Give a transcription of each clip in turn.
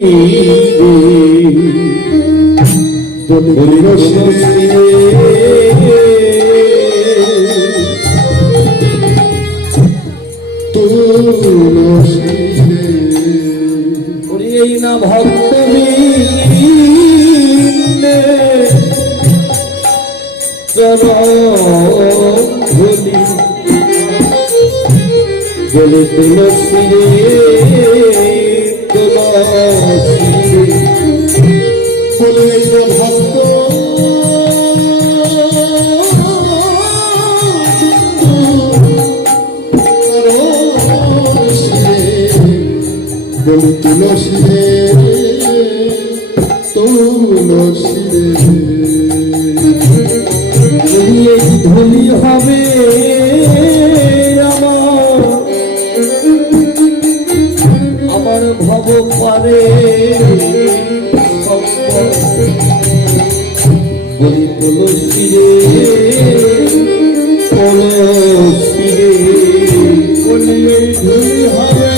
এই না ভক্ত বলে তুলসী বলে এই না ভক্ত বলে তুলসী রে তুলসী রে এই ধুলি হবে আমার ভব পারে বলি তুলসী রে তুলসী রে বলি এই ধুলি হবে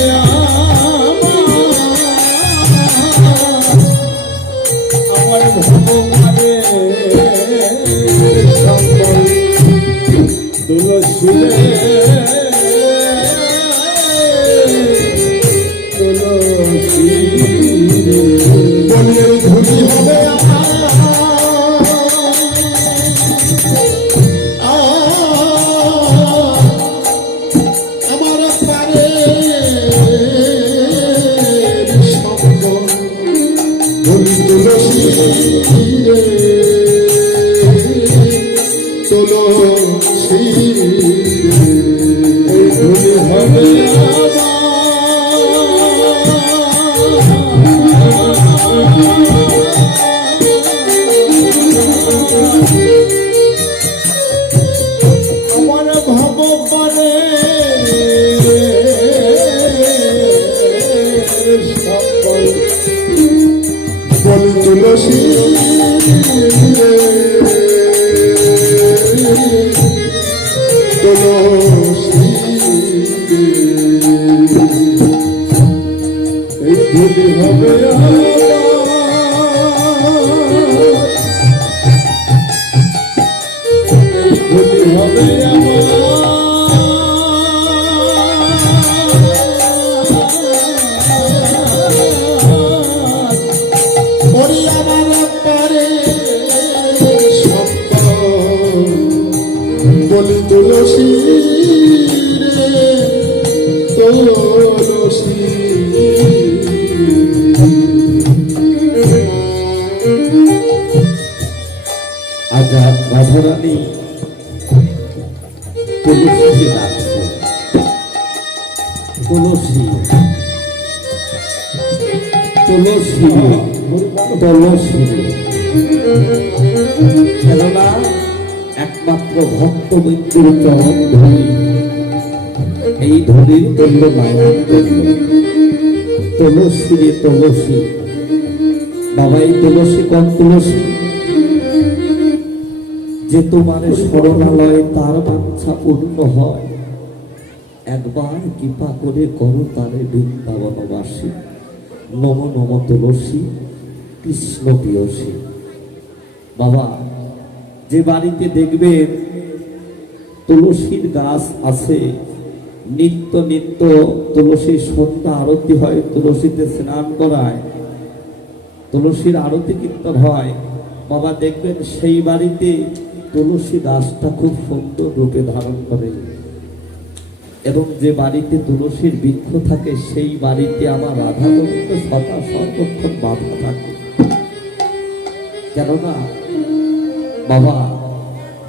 আমার ভব পারে তুলসী রে তুলসী রে বলে ধুলি হবে আমার পারে শব্দ বলি তুলসী রে তুলসী রে ধুলি হবে আমার ভব পারে সকল বলি তুলসী তুলসী এই ধুলি হবে ধুলি হবে ওরে আমার পারে সকল বলি তুলসী রে তুলসী আজাদ রাধারানী তুলসীকে ডাকছে তুলসী তুলসী তুলসী কেননা একমাত্র ভক্ত মৃত্যুর চরণ ধরি এই ধরির তুল্য মায়ার তুল্য তুলসী রে তুলসী বাবা এই তুলসী কোন তুলসী যে তোমার শরণালয়ে তার বাঞ্ছা পূর্ণ হয় একবার কৃপা করে করো তারে বৃন্দাবনবাসী নম নম তুলসী কৃষ্ণ প্রিয়সী বাবা যে বাড়িতে দেখবেন তুলসীর গাছ আছে নিত্য নিত্য তুলসীর সন্ধ্যা আরতি হয় তুলসীতে স্নান করায় তুলসীর আরতি কীর্তন হয় বাবা দেখবেন সেই বাড়িতে তুলসী গাছটা খুব সুন্দর রূপে ধারণ করে এবং যে বাড়িতে তুলসীর বৃক্ষ থাকে সেই বাড়িতে আমার রাধা গোবিন্দ সদা সর্বক্ষণ বাধা থাকে কেননা বাবা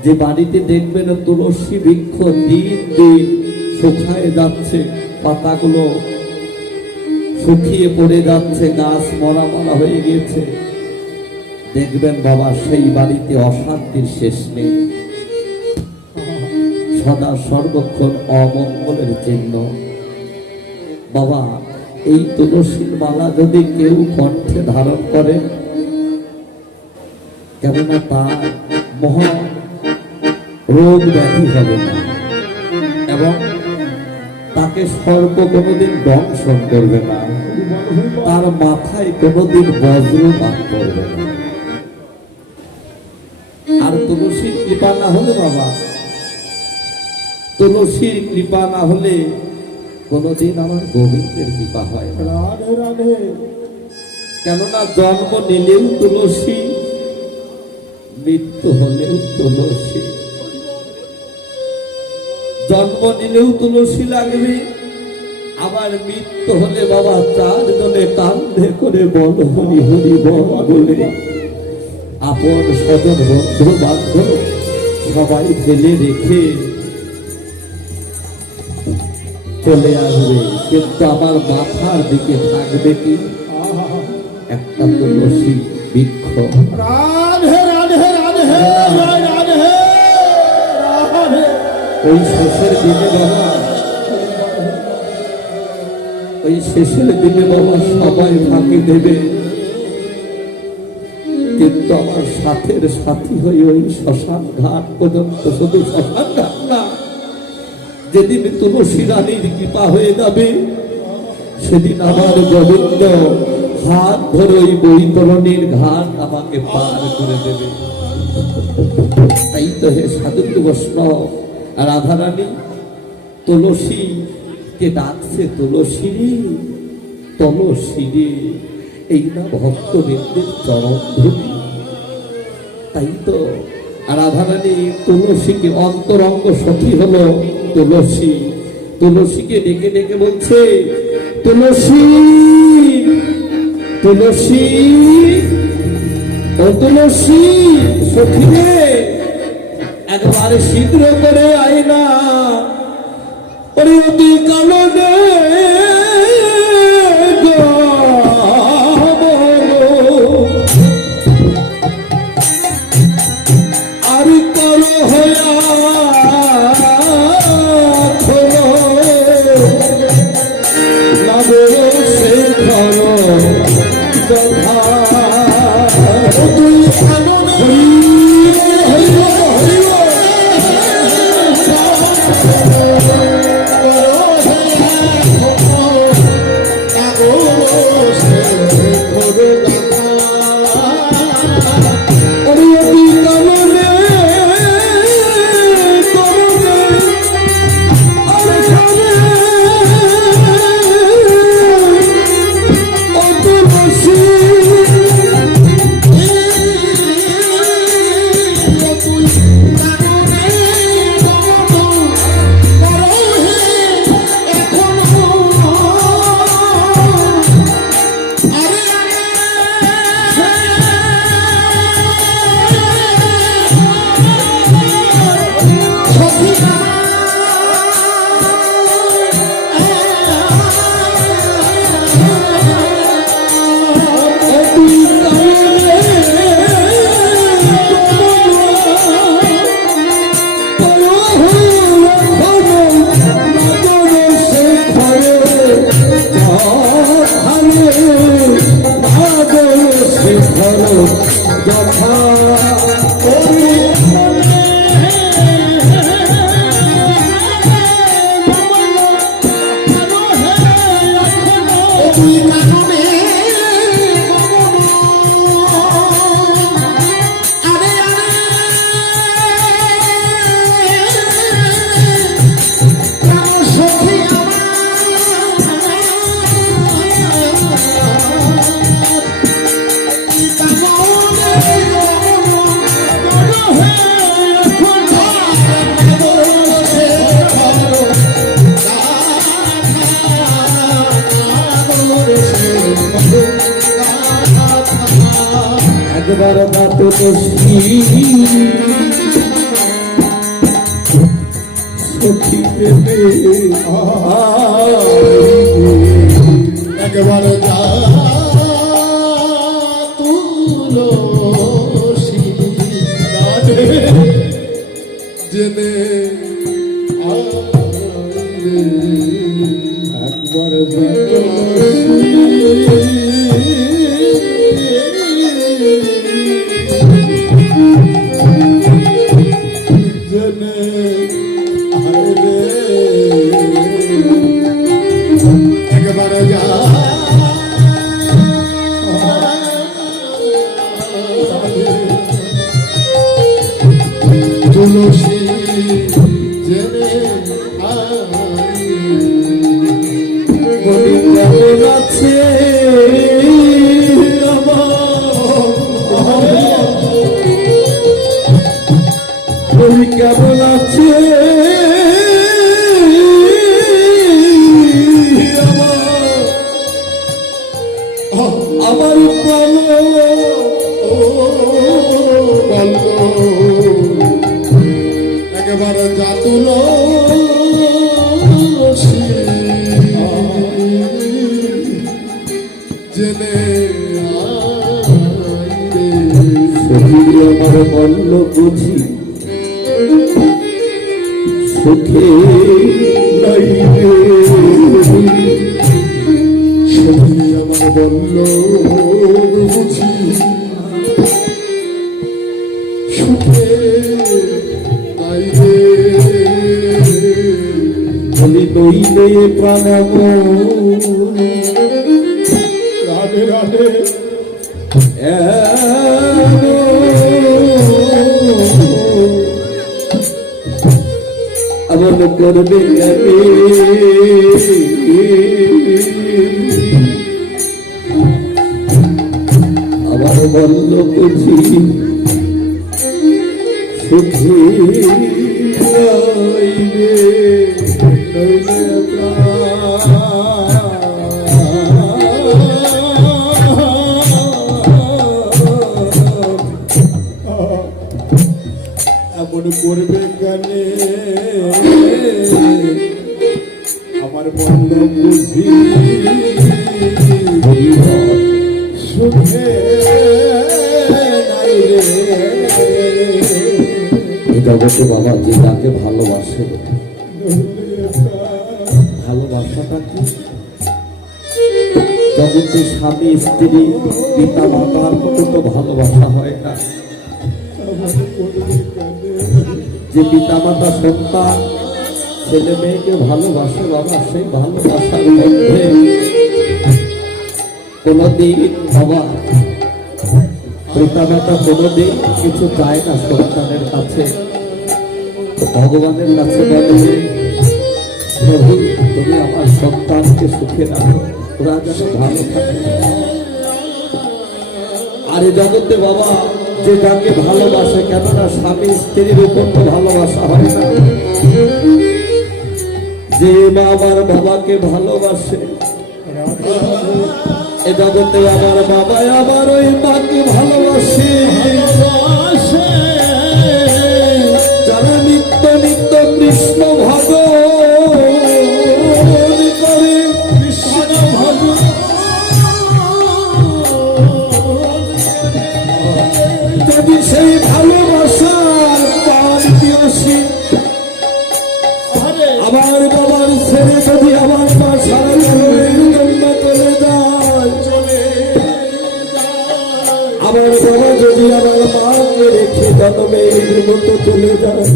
যে বাড়িতে দেখবেন তুলসী বৃক্ষ দিন দিন শুকায় যাচ্ছে পাতাগুলো শুকিয়ে পড়ে যাচ্ছে গাছ মরা মরা হয়ে গেছে দেখবেন বাবা সেই বাড়িতে অশান্তির শেষ নেই সদা সর্বক্ষণ অমঙ্গলের চিহ্ন বাবা এই তুলসীর মালা যদি কেউ কণ্ঠে ধারণ করে কেননা তার মহা রোগ ব্যাধি হবে না এবং তাকে সর্প কোনোদিন দংশন করবে না তার মাথায় কোনোদিন বজ্রপাত করবে না। আর তুলসীর কৃপা না হলে বাবা, তুলসীর কৃপা না হলে কোনোদিন আমার গোবিন্দের কৃপা হয় না। রাধে রাধে। কেননা জন্ম নিলেও তুলসী, মৃত্যু হলেও তুলসী। জন্ম নিলেও তুলসী লাগবে, আবার মৃত্যু হলে বাবা চারজনে কান্ধে করে বল হরি হরি বল বলে আপন স্বজন বন্ধু বান্ধব সবাই ফেলে রেখে চলে আসবে, কিন্তু আমার মাথার দিকে থাকবে কি একটা তুলসী বৃক্ষ। রাধে রাধে রাধে রাধে রাধে। ওই শেষের দিনে বাবা, ওই শেষের দিনে বাবা সবাই ফাঁকি দেবে, কিন্তু আমার সাথের সাথী হয়ে ওই শ্মশান ঘাট পর্যন্ত, শুধু শ্মশান ঘাট না, যেদিন তুলসী রানীর কৃপা হয়ে যাবে সেদিন আমার গোবিন্দ হাত ধরে ওই বৈতরণীর ঘাট আমাকে পার করে দেবে। তাই তো হে সাধু বৈষ্ণব, রাধা রানী তুলসী কে ডাকছে, তুলসী রে তুলসী রে, এই না ভক্তবৃন্দের চরণ ধূলি। তাই তো রাধা রানী তুলসীকে, অন্তরঙ্গ সখী হলো তুলসী, তুলসীকে ডেকে ডেকে বলছে, তুলসী তুলসী ও তুলসী সখী রে, একবার শীঘ্র করে আয় না, ওরে অতি কারণে আর করো হয়া লাভে সে ধরো যথা তুই একবার দাঁত সখী দেবে, একবার যা তুলসী রাধে জেনে একবার একবার যা আমার প্রাণ ও বল্ল একেবারে জাতুল জেনে সখী আমার বল্ল বুঝি সুখে নাই রে। সখী আমার বল্ল বুঝি সুখে নাই রে। বলি নইলে প্রাণাম রাধে রাধে এমন করবে কেনে আমার বল্ল বুঝি সুখী রইবে নইলে এমন করবে কানে আমার বন্ধ বুঝি সুখে নাই রে। এই জগতে বাবা যে যাকে ভালোবাসে, ভালোবাসাটা কি? জগতে স্বামী স্ত্রী পিতা মাতার মতো তো ভালোবাসা হয় না। যে পিতা মাতা সন্তান ছেলে মেয়েকে ভালোবাসে বাবা, সেই ভালোবাসার মধ্যে কোনদিন বাবা পিতা মাতা কোনদিন কিছু চায় না সন্তানের কাছে। ভগবানের কাছে বলে, প্রভু তুমি আমার সন্তানকে সুখে রাখো, ওরা যেন ভালো থাকে। আর এই জগতে বাবা যে যাকে ভালোবাসে, কেননা স্বামী স্ত্রীর উপর তো ভালোবাসা হয় না। যে মা আমার বাবাকে ভালোবাসে, এ জগতে আমার বাবা আমার ওই মাকে ভালোবাসে। যারা নিত্য নিত্য কৃষ্ণ ভজন করে, কৃষ্ণ ভজন যদি সেই ভালোবাসার প্রাণ দিয়েছি, আমার বাবার ছেড়ে যদি আমার মা সারা জীবনের জন্য চলে যায়, আমার বাবা যদি আমার মাকে রেখে জন্মের মতো চলে যায়,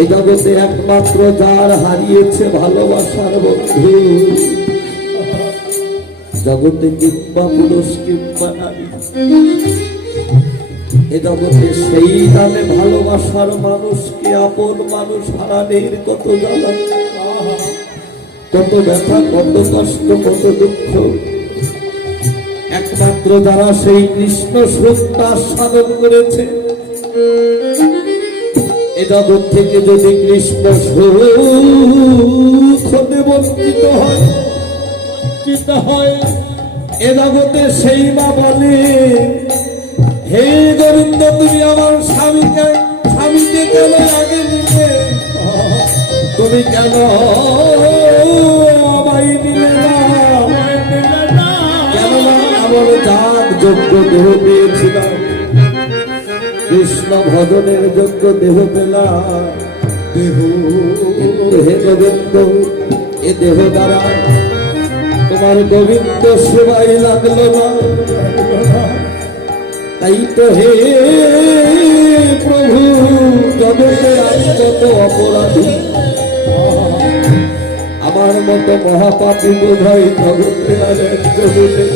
এই জগতে একমাত্র যার হারিয়েছে ভালোবাসার বন্ধু, জগতে কিংবা পুরুষ কিংবা নারী, এ জগতে সেই নামে ভালোবাসার মানুষকে, আপন মানুষ হারানোর কত জ্বালা, কত ব্যথা, কত কষ্ট, কত দুঃখ। একমাত্র যারা সেই কৃষ্ণ সুখটা সাধন করেছে, এ জগৎ থেকে যদি কৃষ্ণ সুখ হতে বঞ্চিত হয়, এ জগতে সেই মা বলে, হে গোবিন্দ তুমি আমার স্বামীকে কেন আগে নিলে, তুমি কেন আমায় নিলে না? কেননা আমার যাগ যোগ্য দেহ পেয়েছিলাম, কৃষ্ণ ভজনের যোগ্য দেহ পেলাম, কিন্তু হে গোবিন্দ এ দেহ দ্বারা তোমার গোবিন্দ সেবাই লাগলো না। তাই তো হে প্রভু জগতে আমি যত অপরাধী, আমার মতো মহাপাপী বোধহয় জগতে আর একজন নেই।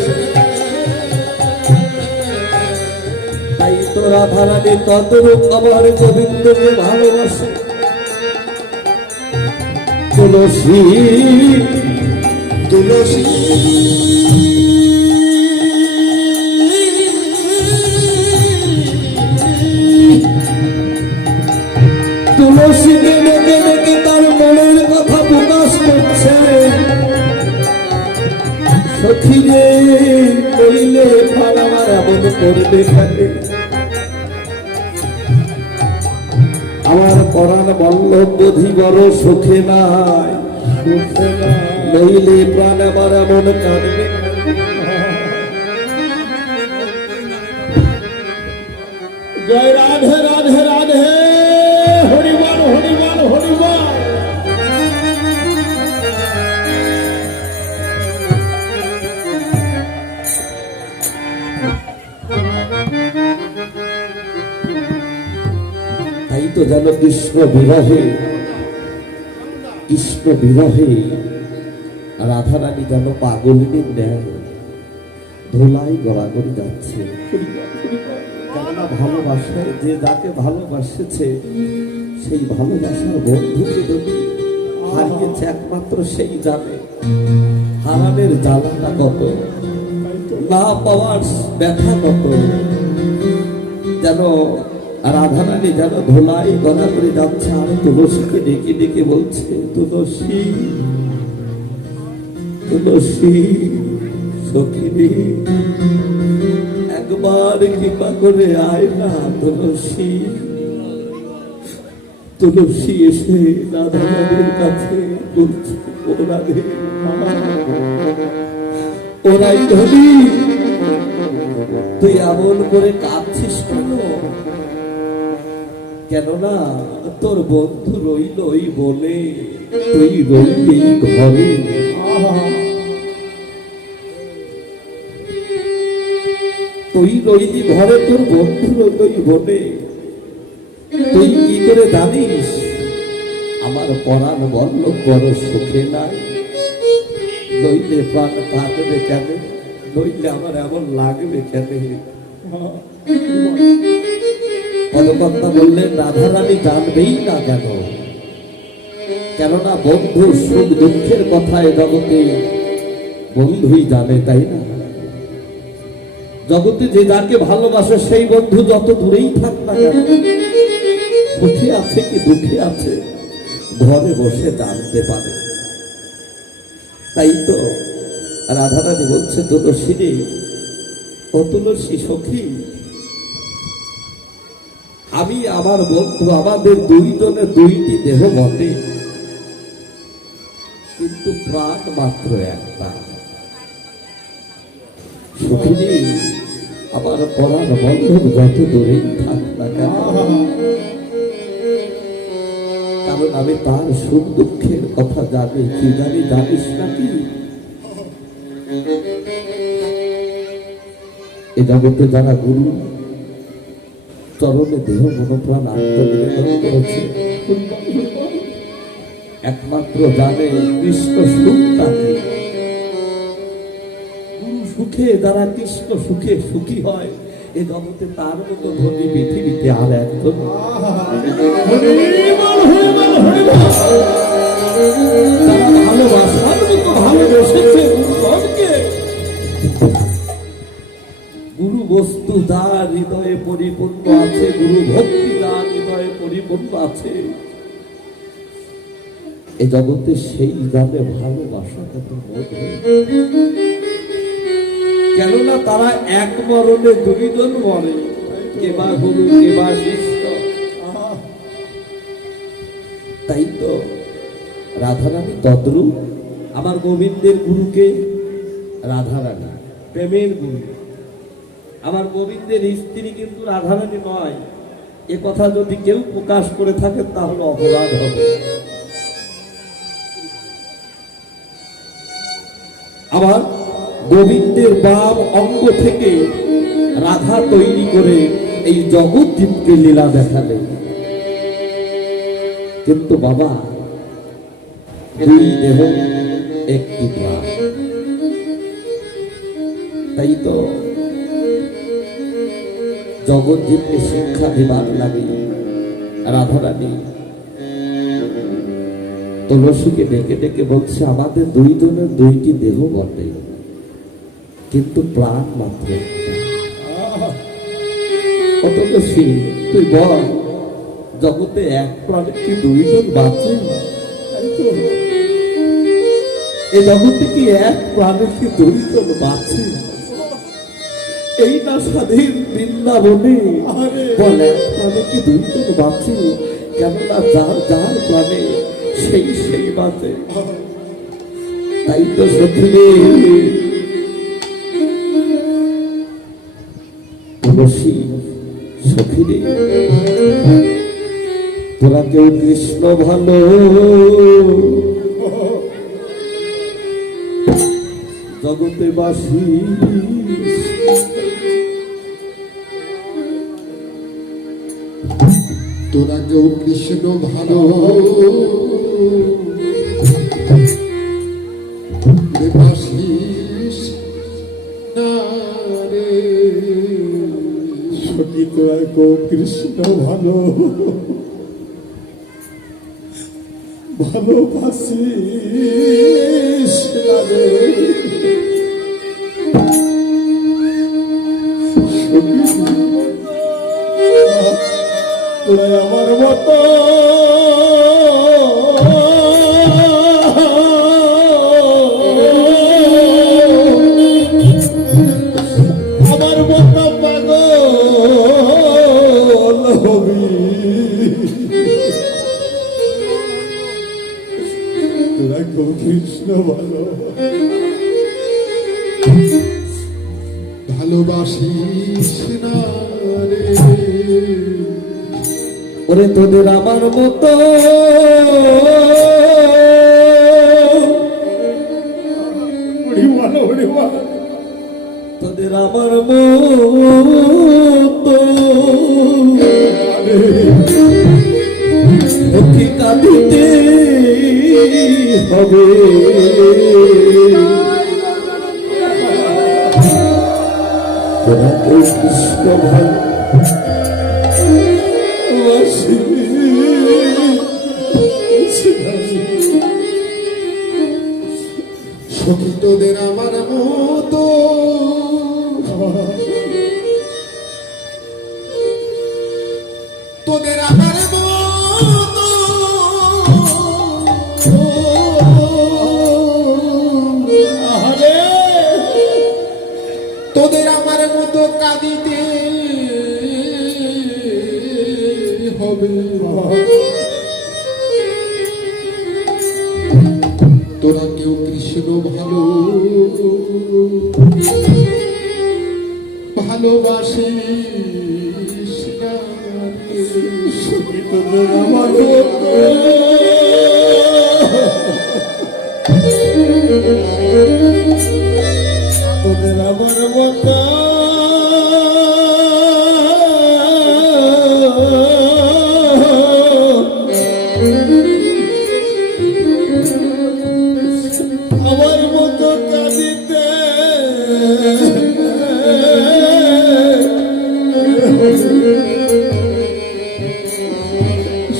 তাই তো রাধারানী ততরূপ আমার গোবিন্দকে ভালোবাসে। তুলসী তুলসী তুলসীকে ডেকে ডেকে তার মনের কথা প্রকাশ করছে। সখী রে কইলে প্রাণ আমার এমন করবে কেন? আমার পরাণ বল্লভ বোধি বড় সুখে নাই, নইলে প্রাণ আমার এমন কাঁদবে। জয় রাধে রাধে রাধে, হরিবল হরিবল হরিবল। তাই তো যেন কৃষ্ণ বিরহে রাধারানী যেন পাগলিনীর ন্যায় ধুলাই গড়াগড়ি যাচ্ছে। কেননা ভালোবাসায় যে যাকে ভালোবাসেছে সেই ভালোবাসার বন্ধুকে যদি হারিয়েছে একমাত্র সেই জানে হারানোর জ্বালাটা কত, না পাওয়ার ব্যথা কত। যেন রাধারানী যেন ধোলাই গড়া করে যাচ্ছে আর তুলসীকে ডেকে ডেকে বলছে, তুলসী তুলসী সখিনী একবার কৃপা করে আয় না তুলসী। তুলসী এসে রাধারানীর কাছে বলছে, ও রাধে ওরাই ধনী, তুই এমন করে কাঁদছিস কেন? কেননা তোর বন্ধু রইল ওই বনে, তুই রইলি ঘরে। তুই রইলি ঘরে, তোর বন্ধু রইল ওই বনে। তুই কি করে জানিস আমার পরাণ বল্লভ বড় সুখে নাই? নইলে প্রাণ কাঁদবে কেন? নইলে আমার এমন লাগবে কেন? পদকর্তা বললেন, রাধারানী জানবেই না কেন? কেননা বন্ধু সুখ দুঃখের কথায় জগতে বন্ধুই জানে, তাই না? জগতে যে যাকে ভালোবাসে সেই বন্ধু যত দূরেই থাক না কেন, সুখে আছে কি দুঃখে আছে ঘরে বসে জানতে পারে। তাই তো রাধারানী বলছে, তুলসী রে, ও তুলসী সখী, আমি আমার বন্ধু, আমাদের দুইজনের দুইটি দেহ বটে, কিন্তু প্রাণ মাত্র একটা। সখী আমার পরাণ বন্ধুর যত দূরেই থাক না কেন, কারণ আমি তার সুখ দুঃখের কথা জানি। কি জানি, জানিস নাকি? এ জগতে যারা গুরু চরণে দেহ মনোপ্রাণ আত্মনিবেদন করেছে, একমাত্র জানে কৃষ্ণ সুখ তাকে। গুরু সুখে যারা কৃষ্ণ সুখে সুখী হয়, এ জগতে তার মতো ধনী পৃথিবীতে আর একজন। যারা ভালোবাসার মতো ভালোবেসেছে গুরুজনকে, গুরু বস্তু যার হৃদয়ে পরিপূর্ণ আছে, গুরু ভক্তি যার হৃদয়ে পরিপূর্ণ আছে, এ জগতে সেই জানে ভালোবাসা কত মধুর। কেননা তারা এক মরণে দুইজন মরে, কে বা গুরু কে বা শিষ্য। তাই তো রাধারানী তদ্রূপ। আমার গোবিন্দের গুরুকে রাধারানী, প্রেমের গুরু। আমার গোবিন্দের স্ত্রী কিন্তু রাধারানী নয়, এ কথা যদি কেউ প্রকাশ করে থাকে তাহলে অপরাধ হবে। আবার গোবিন্দের বাম অঙ্গ থেকে রাধা তৈরি করে এই জগৎদীপকে লীলা দেখালেন। কিন্তু বাবা, দুই দেহ একটি প্রাণ। তাই তো জগৎদীপকে শিক্ষা দিবার লাগে রাধারানী তুলসীকে ডেকে ডেকে বলছে, আমাদের দুইজনের দুইটি দেহ বটে, কিন্তু প্রাণ মাত্র কত বেশি। তুই বল, জগতে এক প্রাণে কি দুইজন বাঁচে? এ জগতে কি এক প্রাণের কি দরিদ্র বাঁচে? এই না স্বাধীন বৃন্দাবনে বল এক প্রাণে কি দরিদ্র বাঁচে? কেননা যার যার প্রাণে সেই সেই বাঁচে। তাই তো সখিরে তুলসী সখিরে তোরা কেউ কৃষ্ণ ভালো জগতে বাসী তোরা কেউ কৃষ্ণ ভালো বাসিস না রে। সখী তোরা কেউ কৃষ্ণ ভালো ভালোবাসিস না রে। তোরা আমার মতো আমার মতো পাগল হবি। তোরা কেউ কৃষ্ণ ভালো ভালোবাসিস না রে। ওরে তোদের আমার মতো তোদের আমার মতো অতি কাঁদিতে হবে। তোরা কেউ কৃষ্ণ ভালো সখী তোদের আমার মতো তোদের আমার মতো তোদের আমার মতো কাঁদিতে হবে। তোরা কেউ কৃষ্ণ ভালো ভালোবাসিস না রে। তোদের আমার তোদের আমার মতো আমার মতো কাঁদিতে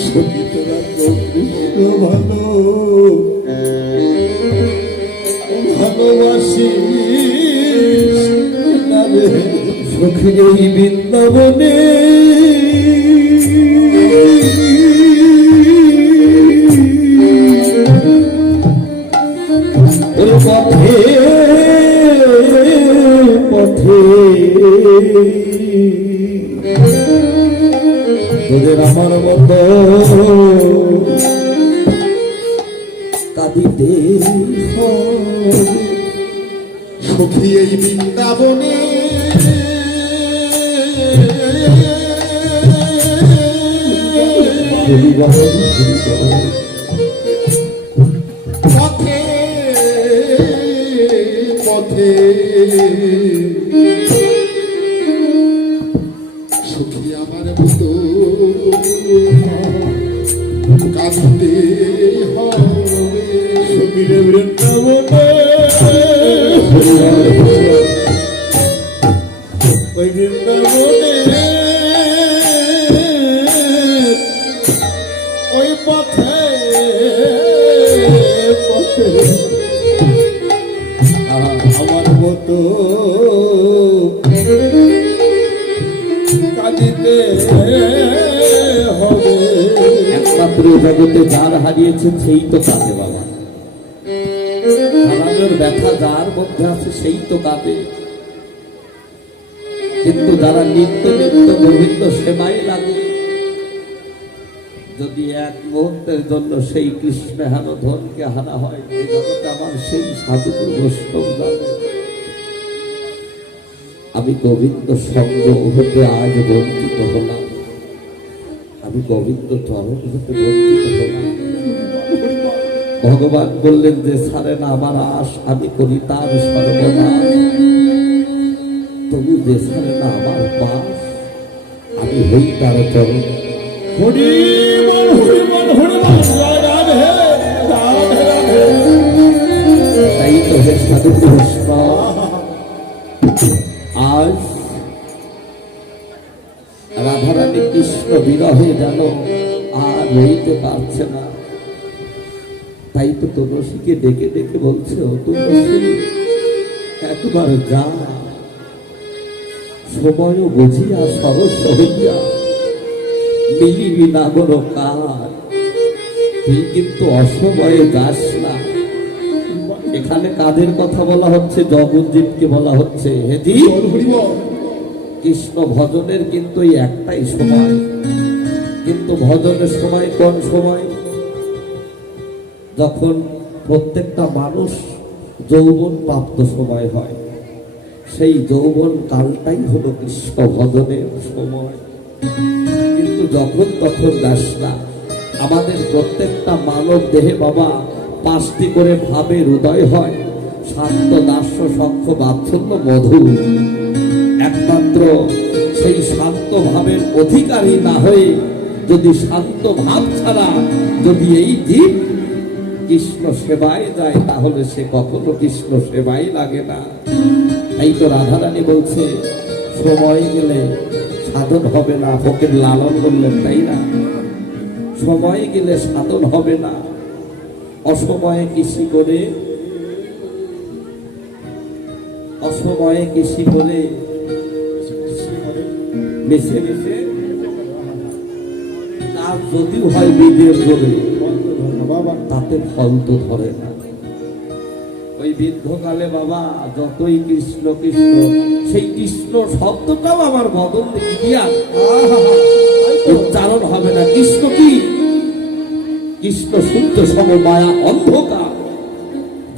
সখী তোরা কেউ কৃষ্ণ ভালো ভালোবাসিস না রে। সখী এই বৃন্দাবনে ওর পথে পথে তোদের আমার মতো কাঁদিতে হবে। সখী এই বৃন্দাবনে পথে পথে সখী আমার মতো কাঁদতে হবে। সখীরে বৃন্দাবনে ওই বৃন্দাবনে ওই পথে পথে আমার মতো কাঁদিতে হবে। একমাত্র জগতে যার হারিয়েছে সেই তো কাঁদে বাবা। ব্যথা যার মধ্যে আছে সেই তো কাঁদে, কিন্তু যারা নিত্য নিত্য গোবিন্দ সেবাই লাগে, যদি এক মুহূর্তের জন্য সেই কৃষ্ণ হেন ধনকে হারা হয়, এই জগতে আমার সেই সাধু বৈষ্ণব জানে আমি গোবিন্দ সঙ্গ হতে আজ বঞ্চিত হলাম, আমি গোবিন্দ চরণ হতে বঞ্চিত হলাম। ভগবান বললেন যে ছাড়ে না আমার আশ, আমি করি তার সর্বনাশ, তবু যে ছাড়ে না আমার পাশ, আমি হই তার চরণ। হরিবল হরিবল হরিবল জয় রাধে রাধে রাধে। তাই তো হে সাধু বৈষ্ণব, আজ রাধারানী কৃষ্ণ বিরহে যেন আর রইতে পারছে না, তাই তো তুলসীকে ডেকে ডেকে বলছে, ও তুলসী একবার যা, সময় বুঝিয়া সরস হইয়া মিলিবি না বড় কার, তুই কিন্তু অসময়ে যাস না। এখানে কাদের কথা বলা হচ্ছে? জগজ্জীবকে বলা হচ্ছে। হেদি কৃষ্ণ ভজনের কিন্তু এই একটাই সময়, কিন্তু ভজনের সময় কোন সময়? যখন প্রত্যেকটা মানুষ যৌবন প্রাপ্ত সময় হয়, সেই যৌবন কালটাই হলো কৃষ্ণ ভজনের সময়। কিন্তু যখন তখন যাস না। আমাদের প্রত্যেকটা মানব দেহে বাবা 5টি করে ভাবের উদয় হয়, শান্ত, দাস্য, সখ্য, বাৎসল্য, মধু। একমাত্র সেই শান্ত ভাবের অধিকারী না হয়ে যদি শান্ত ভাব ছাড়া যদি এই জীব কৃষ্ণ সেবায় যায়, তাহলে সে কখনো কৃষ্ণ সেবাই লাগে না। এই তো রাধারানী বলছে, সময় গেলে সাধন হবে না। ফকির লালন বললেন, তাই না? সময় গেলে সাধন হবে না, অসময়ে কৃষি করে, অসময়ে কৃষি করে মিশে মিশে কাজ যদিও হয় বীজের করে, তাতে ফল তো ধরে না। ওই বৃদ্ধকালে বাবা যতই কৃষ্ণ কৃষ্ণ, সেই কৃষ্ণ শব্দটাও আমার বদল দিয়া উচ্চারণ হবে না। কৃষ্ণ কি? কৃষ্ণ শুদ্ধ সম মায়া অন্ধকার,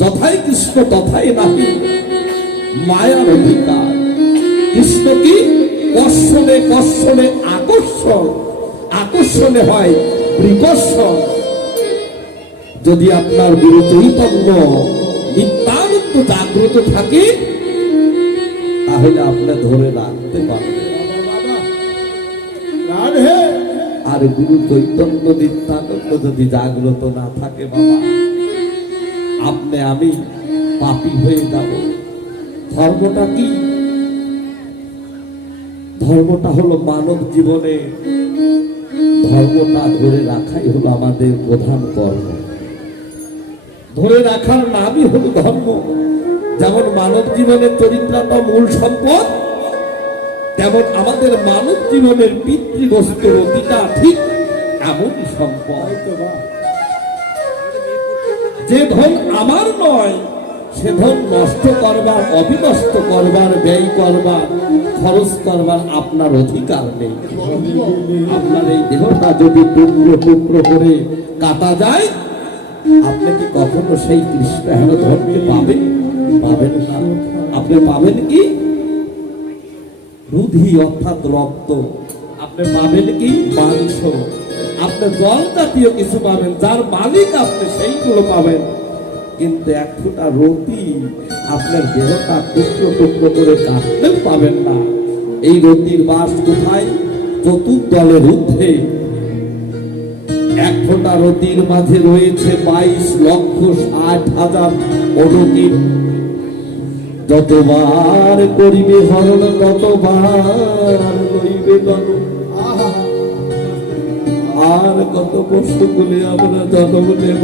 যথাই কৃষ্ণ তথাই নাহি মায়ার অধিকার। কৃষ্ণ কি? কর্ষণে কর্ষণে আকর্ষণ, আকর্ষণে হয় বিকর্ষণ। যদি আপনার গুরু চৈতন্য নিত্যানন্দ জাগ্রত থাকে, তাহলে আপনি ধরে রাখতে পারবেন। আর গুরু চৈতন্য নিত্যানন্দ যদি জাগ্রত না থাকে বাবা, আপনি আমি পাপী হয়ে যাব। ধর্মটা কি? ধর্মটা হলো মানব জীবনে, ধর্মটা ধরে রাখাই হলো আমাদের প্রধান কর্ম। ধরে রাখার নামই হলো ধর্ম। যেমন মানব জীবনের চরিত্রটা মূল সম্পদ, তেমন আমাদের মানব জীবনের পিতৃবস্তুর অধিকার ঠিক এমনই সম্পদ। যে ধন আমার নয়, সে ধন নষ্ট করবার, অবিনষ্ট করবার, ব্যয় করবার, খরচ করবার আপনার অধিকার নেই। আপনার এই দেহটা যদি টুকরো টুকরো করে কাটা যায়, আপনি কি কখনো সেই কৃষ্ণ হেন ধনকে পাবেন? পাবেন না। আপনি পাবেন কি? রুধি অর্থাৎ রক্ত। আপনি পাবেন কি? মাংস। আপনি জল জাতীয় কিছু পাবেন, যার মালিক আপনি সেইগুলো পাবেন। কিন্তু এক ফোঁটা রতি আপনার দেহটা টুকরো টুকরো করে কাটলেও পাবেন না। এই রতির বাস কোথায়? চতুর্দলের ঊর্ধ্বে। এক ফোঁটা রতির মাঝে রয়েছে 22,60,000 অনুকির। যতবার করিবে হরণ, ততবার লইবে দন। আর কত পশু বলে আমরা জন্ম নেব।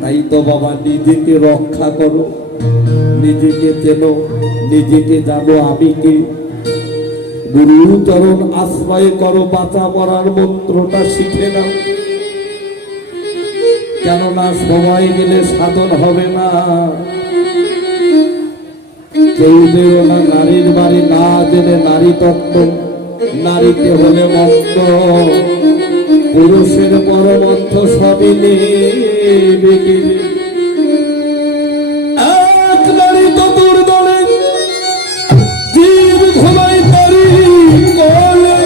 তাই তো বাবা, নিজেকে রক্ষা করো, নিজেকে চেনো, নিজেকে জানো আমি কে। গুরু চরণ আশ্রয় করো, বাঁচা মরার মন্ত্রটা শিখে নাও। কেননা সময় গেলে সাধন হবে না। কেউ যেও না নারীর বাড়ি না জেনে নারী তত্ত্ব, নারীতে হলে মন্দ, পুরুষের পরমর্থ সবই নেবে। এক নারী চতুর দলে জীব ঘুমাই তারি কোলে,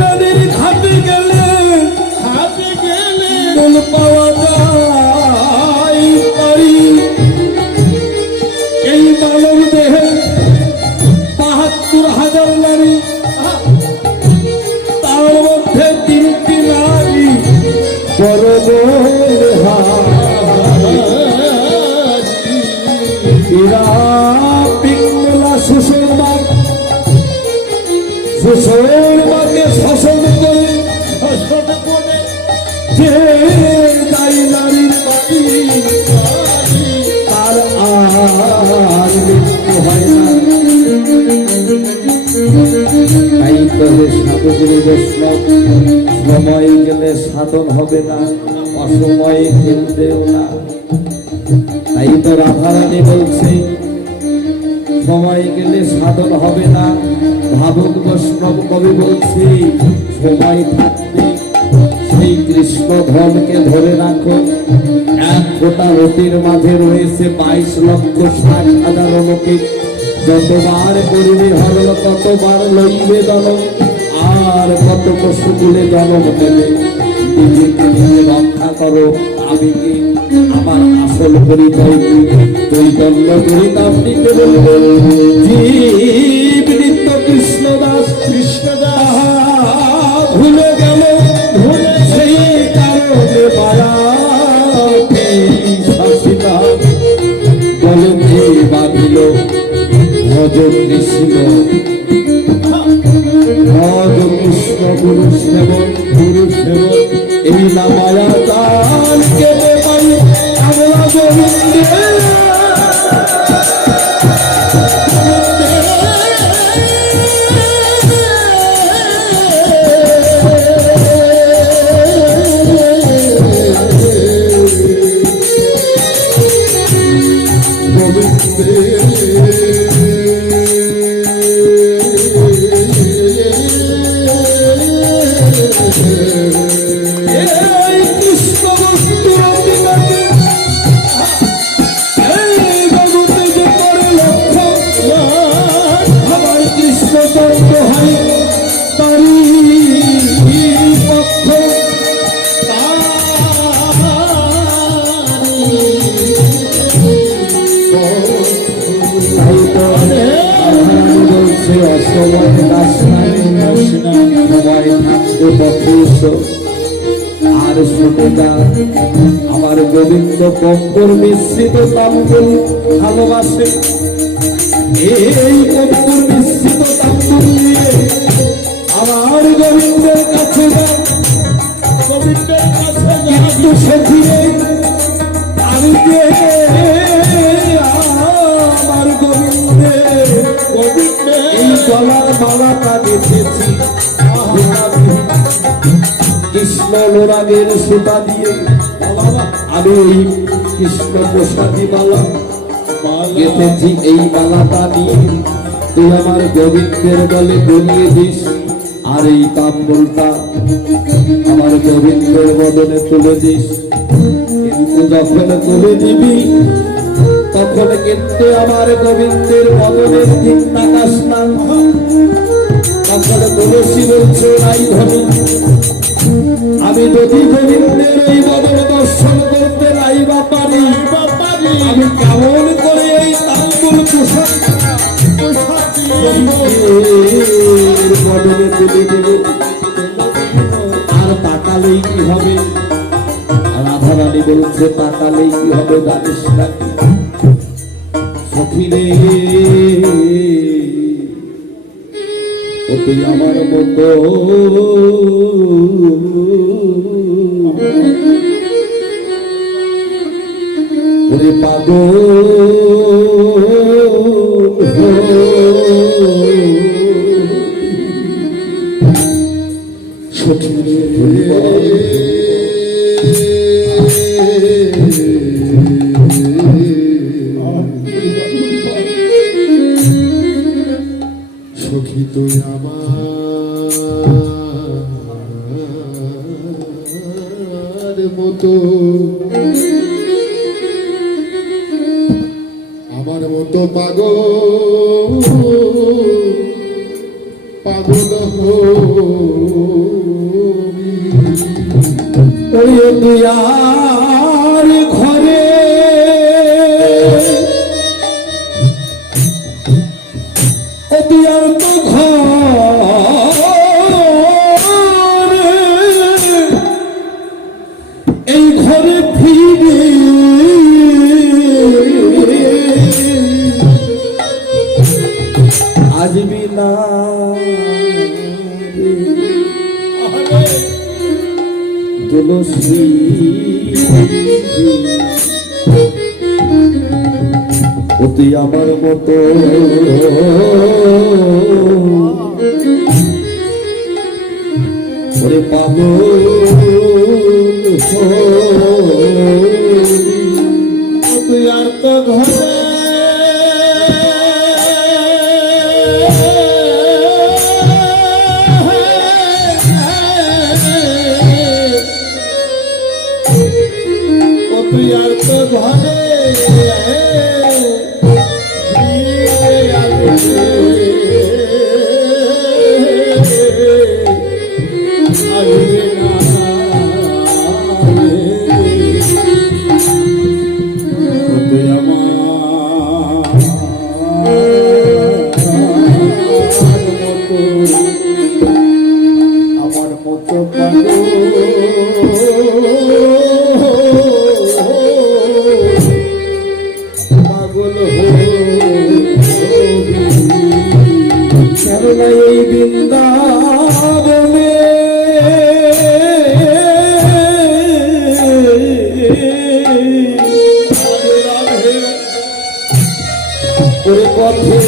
নারীর ঘাটে গেলে দোল পাওয়া যায় পারি। এই মানব দেহে ৭২,০০০ নারী, তার মধ্যে ৩টি নারী বড় পিঙ্গলা সুষমা, সুষমাকে শাসন করে যে যাই নারীর বাড়ি তার আর মৃত্যু হয় না। তাই তবে সাধুগুরু বৈষ্ণব, সময় গেলে সাধন হবে না, অসময়ে কেন্দ্রেও না। তাই তো রাধারানী বলছে সময় গেলে সাধন হবে না। ভাবক বৈষ্ণব কবি বলছে সময় থাকতে সেই কৃষ্ণ ধনকে ধরে রাখো। এক ফোঁটা রতির মাঝে রয়েছে 22,60,000 লোকে। যতবার করিবে হরণ ততবার লইবে জনম, আর কত পশু তুলে জনম দেবে। নিজেকে নিজে রক্ষা করো। আমি কি, আমার আসল পরিচয় কি? চৈতন্য চরিতামৃতে বলবে জীব নিত্য কৃষ্ণদাস, কৃষ্ণদাস ভুলে গেল, ভুলে সেই কারণে মায়াতে শাসিতা বলতে বাঁধিল ভজন কৃষ্ণ, ভজন কৃষ্ণ গুরু সেবন, গুরু সেবন এই না মায়া চাল কেটে পাই আমরা গোবিন্দে। আর শুনে যা আমার গোবিন্দ কম্পর মিশ্রিত তাম্বুল ভালোবাসে। এই কম্পর মিশ্রিত তাম্বুল নিয়ে আমার গোবিন্দের কাছে যা, গোবিন্দের কাছে কিন্তু সেদিনে আমি যে আমার গোবিন্দের এই গলার মালাটা দেখেছি কৃষ্ণ লোরাগের সুতা দিয়ে। আমি এই কৃষ্ণ প্রসাদী মালা গেঁথেছি, এই মালাটা নিয়ে তুই আমার গোবিন্দের গলে গলিয়ে দিস, আর এই তাম্বুলটা আমার গোবিন্দের বদনে তুলে দিস। কিন্তু যখন তুলে দিবি তখন কিন্তু আমার গোবিন্দের বদনের দিক তাকাস না। তখন তুলসী বলছে নাই ধনী, আমি যদি গোবিন্দের এই বদন দর্শন করতে নাইবা পারি, আমি কেমন করে এই তাম্বুল বদনে তুলে দেব? আর তাকালেই কি হবে? রাধারানী বলছে তাকালেই কি হবে জানিস না? সখী রে তুই আমার মতো ওরে পাগল মতো পাগল পাগল হবি। ওরে দুয়ার ঘরে ও দুয়ার তো ঘর, এই ঘরে ফিরে আসবি না তুলসী। ও তুই আমার মতো ওরে পাগল তুই আর তো ঘরে তুই আর তো ঘরে আসবে না তুই আমার মতো পাগল পাগল কেননা এই বৃন্দাবনে ওরে পথে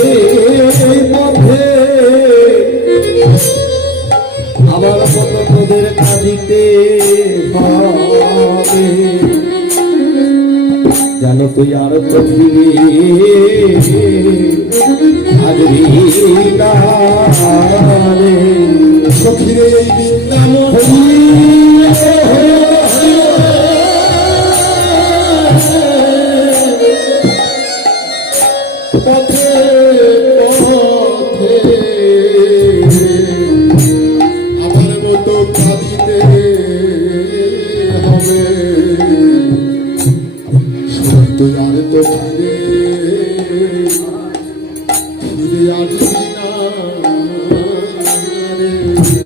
পথে আমার মতো তোদের কাঁদিতে হবে, জানো তুই আর তো ফিরে আসবি না রে। সখীরে এই বৃন্দাবন পথে